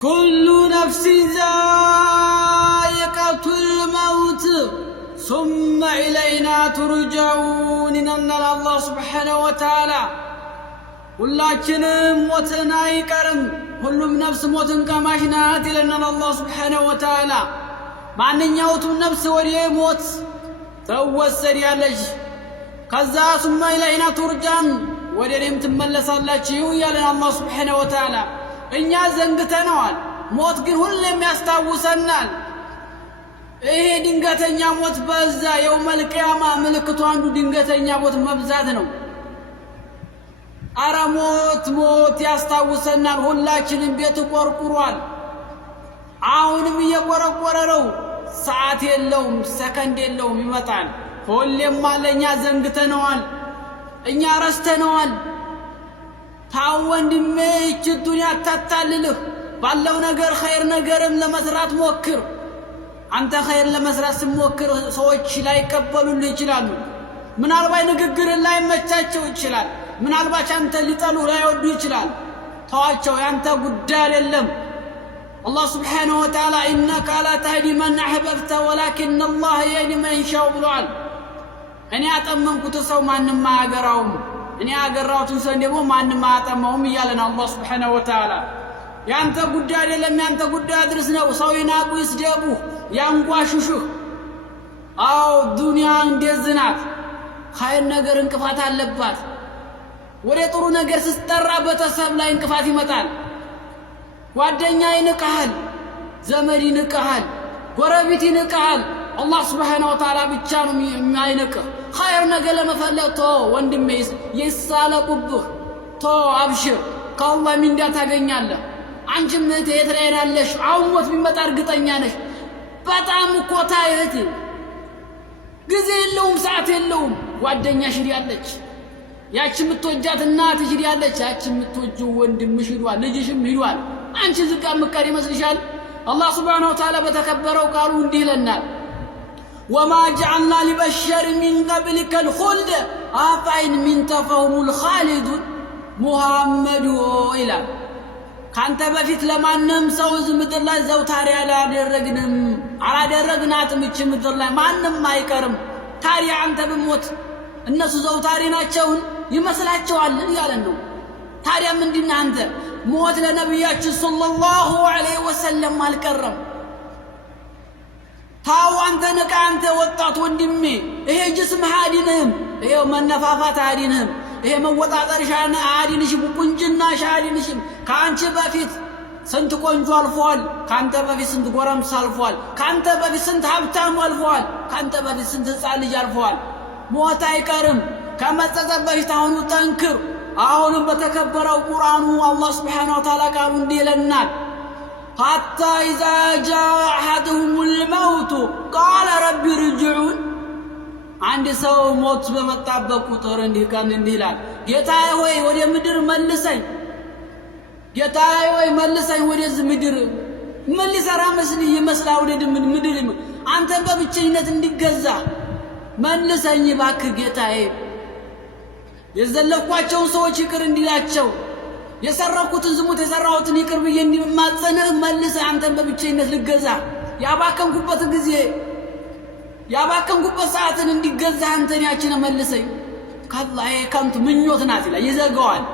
كل نفس ذائقة الموت ثم إلينا ترجعون إن الله سبحانه وتعالى ሁላችንም ሞትን አይቀርም ሁሉም ነፍስ ሞትን ቀማሽ ናት ይለናል አላህ Subhanahu Wa Ta'ala ማንኛውም ነፍስ ወደ ሞት ተወሰዳለች ከዛ ثم إلينا ترجعون ወደ እኔም ትመለሳላችሁ ይላል አላህ Subhanahu Wa Ta'ala እኛ ዘንግተነዋል ሞት ግን ሁሌም ያስታውሰናል ይሄ ድንገተኛ ሞት በዛ የውመል ቂያማ ምልክቱ አንዱ ድንገተኛ ሞት መብዛት ነው አረ ሞት ያስታውሰናል ሁላችንም ቤት ቆርቁሯል አሁንም እየቆረቆረ ነው ሰዓት የለውም ሰከንድ የለውም ይመጣል ሁሌም ማለኛ ዘንግተነዋል እኛ ረስተነዋል ታው ወንድሜ እቺ ዱንያ ታታልልህ ባለው ነገር ኸይር ነገርም ለመስራት ሞክር አንተ ኸይር ለመስራት ስትሞክር ሰዎች ላይ ይቀበሉልህ ይችላሉ ምናልባት ንግግር ላይ መቻቸው ይችላል ምናልባት አንተ ሊጠሉ ላይ ወዱ ይችላል ተዋቸው ያንተ ጉዳይ አይደለም الله سبحانه وتعالى إنك لا تهدي من أحببت ولكن الله يهدي من يشاء ብሏል እኔ አጠመንኩት ሰው ማንንም አያገራውም እኔ አገራውትን ሰው ደግሞ ማንንም አያጠመውም ይያለን አላህ Subhanahu Wa Ta'ala ያንተ ጉዳይ አይደለም ያንተ ጉዳይ አድርስ ነው ሰው ይናቁ ይስደቡ ያንጓሹሽህ አው ዱንያ እንደዝናት ኸይር ነገር እንቅፋት አለባት ወደ ጥሩ ነገር ስትጠራ በተሰብ ላይ እንቅፋት ይመጣል ጓደኛ ይንቀሃል ዘመድ ይንቀሃል ጎረቤት ይንቀሃል አላህ Subhanahu Wa Ta'ala ብቻ ነው የሚያይነቅህ ኸይር ነገር ለመፈለግ ቶ ወንድሜ ይሳለቁብህ ቶ አብሽር ከአላህ ምንዳ ታገኛለህ አንቺም እህቴ የትራይናለሽ አሁን ሞት ቢመጣ እርግጠኛ ነሽ በጣም እኮ ታይህት ጊዜ የለውም ሰዓት የለውም ጓደኛሽ ያለች ያቺ ምትወጃት እናትሽ ያለች ያቺ ምትወጂው ወንድምሽ ይሏል ልጅሽም ይሏል አንቺ ዝቃ መከር ይመስልሻል አላህ Subhanahu Wa Ta'ala በተከበረው ቃሉ እንዲህ ይለናል وما جعلنا لبشر من قبلك الخلد أفإن منت فهم الخالدون محمد إلى ካንተ በፊት ለማንም ሰው ምድር ላይ ዘውታሪ አላደረግናትም እቺ ምድር ላይ ማንም አይቀርም ታሪያ አንተ በሞት እነሱ ዘውታሪ ናቸው ይመስላቸዋል ይያለን ነው ታዲያ ምንድነው አንተ ሞት ለነብያችን ሰለላሁ ዐለይሂ ወሰለም አልቀረም ታው አንተ ነቃ አንተ ወጣት ወንድሜ ይሄ ጅስም ሃዲነህም ይሄው መነፋፋት ሃዲነህም ይሄ መወጣጠርሻና ሃዲንሽ ቁንጅና ሻዲንሽ ካንቺ በፊት ስንት ቆንጆ አልፏል ካንተ በፊት ስንት ጎረምሳ አልፏል ካንተ በፊት ስንት ሀብታም አልፏል ካንተ በፊት ስንት ህፃን ልጅ አልፏል ሞት አይቀርም ከመጸጸት በፊት አሁን ጠንክር አሁንም በተከበረው ቁርአኑ አላህ Subhanahu Wa Ta'ala ቃሉ እንዲህ ይለናል حتى إذا جاء أحدهم الموت قال رب ارجعون عند ሰው ሞት በመጣበት ቁጥር እንዲህ ይላል ጌታዬ ሆይ ወደ ምድር መልሰኝ ጌታዬ ሆይ መልሰኝ ወደዚህ ምድር ምን ሊሰራ ይመስላል ወደ ምድር አንተ በብቸኝነት እንዲገዛ መልሰኝ እባክህ ጌታዬ የዘለኳቸው ሰዎች ይቅር እንዲላቸው የሰራኩትን ዝሙት የሰራሁትን ይቅር ብዬ እንዲማጸንህ መልሰህ አንተን በብቸኝነት ልገዛ ያባከንኩበት ሰዓትን እንዲገዛ አንተን ያቺን መልሰኝ ካላህ ከንቱ ምኞት ናት ይላል ይዘጋዋል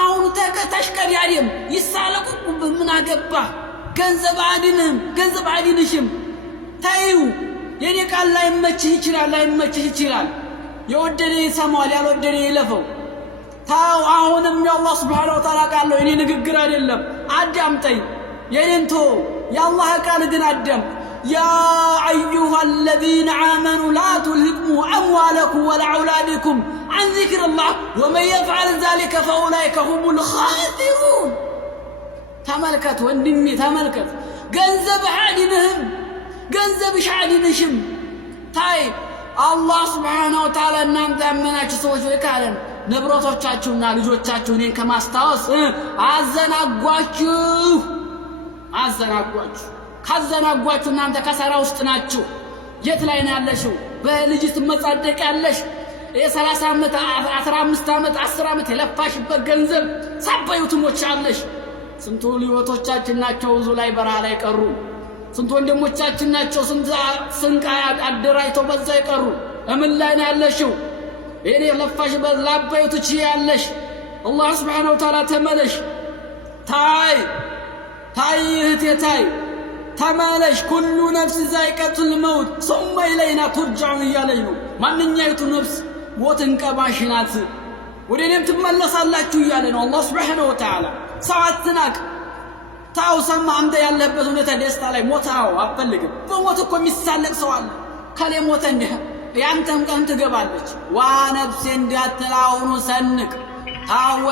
አሁን ተሽቀዳዲም ይሳለቁብህ ምን አገባ ገንዘብ አድንሽም ታዩ የኔ ቃል ላይ መችህ ይችላል የወደደ ይሰማዋል ያልወደደ ይለፈው ታው አሁንም የአላህ Subhanahu Wa Ta'ala ቃል ነው እኔ ንግግር አይደለም አዳምጠኝ የኔንቶ የአላህ ቃል ግን አዳም يا أيها الذين آمنوا لا تلهكم أموالكم ولا أولادكم عن ذكر الله ومن يفعل ذلك فأولئك هم الخاسرون تملكت وندمي تملكت ገንዘብ አድንህም ገንዘብሽ አድንሽም ታይ አላህ Subhanahu Wa Ta'ala እናንተ ያመናችሁ ሰዎች ወይ ካለን ንብረቶቻችሁና ልጆቻችሁ እኔን ከማስታወስ አዘናጓችሁ ካዘናጓችሁ እናንተ ከሰራ ውስጥ ናችሁ የት ላይ ነው ያለሽው በልጅት መጻደቅ ያለሽ የ30 ዓመት 15 ዓመት 10 ዓመት የለፋሽበት ገንዘብ ሳባዩት ሞቻለሽ ስንት ልጆቻችን ናቸው ብዙ ላይ በረሃ ላይ ቀሩ። ስንት ወንድሞቻችን ናቸው ስንቅ አደራጅተው በዛ ይቀሩ። እምን ላይ ነው ያለሽው? እኔ ለፋሽ በላባዩ ትችያለሽ። አላህ ሱብሓነሁ ወተዓላ ተመለሽ። ታይ እህቴ ታይ ተመለሽ። ኩሉ ነፍስ ዛኢቀቱል መውት ሱመ ኢለይና ቱርጀዑን እያለኝ ነው። ማንኛይቱ ነፍስ ሞትን ቀማሽ ናት፣ ወደ እኔም ትመለሳላችሁ እያለ ነው አላህ ሱብሓነሁ ወተዓላ። ሰው አትናቅ። ታው ሰማ አንተ ያለህበት ሁኔታ ደስታ ላይ ሞታው አፈልግም። በሞት እኮ የሚሳለቅ ሰው አለ። ከሌ ሞተ እንደ ያንተም ቀን ትገባለች። ዋ ነፍሴ እንዳትላውኑ ሰንቅ ታው